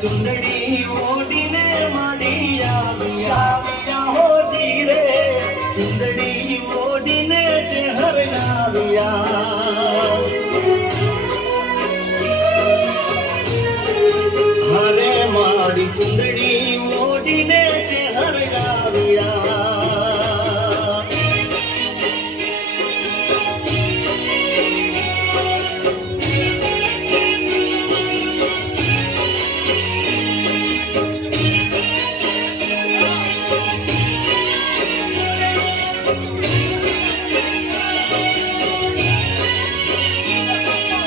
ચૂંદડી ઓડીને મળી આવી આવ્યા હો ધીરે ચૂંદડી ઓડીને ચહેર આવ્યા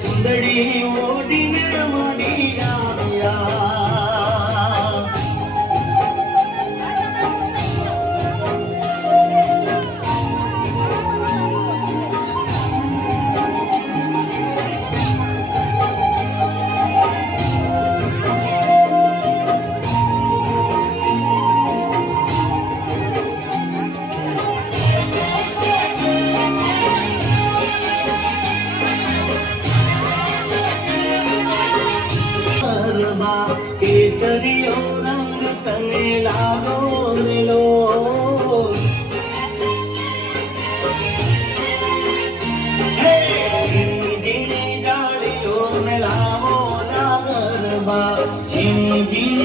ચુંદડી કેસરીઓ રંગ તને લાગો મેલો જીની જાડીઓ મેલાવો નાગરબા જીની જીની